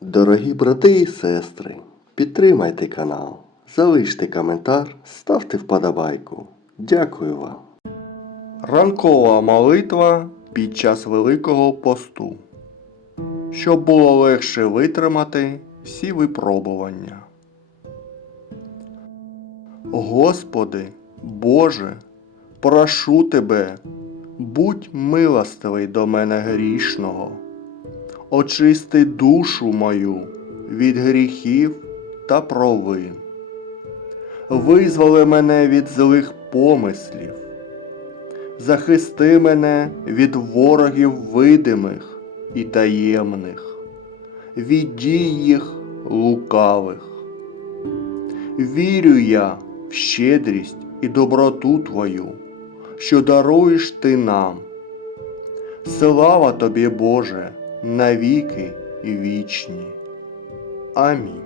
Дорогі брати і сестри, підтримайте канал, залиште коментар, ставте вподобайку. Дякую вам. Ранкова молитва під час Великого посту. Щоб було легше витримати всі випробування. Господи, Боже, прошу Тебе, будь милостивий до мене грішного очисти душу мою від гріхів та провин. Визволи мене від злих помислів, захисти мене від ворогів видимих і таємних, від дій їх лукавих. Вірю я в щедрість і доброту Твою, що даруєш Ти нам. Слава тобі, Боже, навіки вічні. Амінь.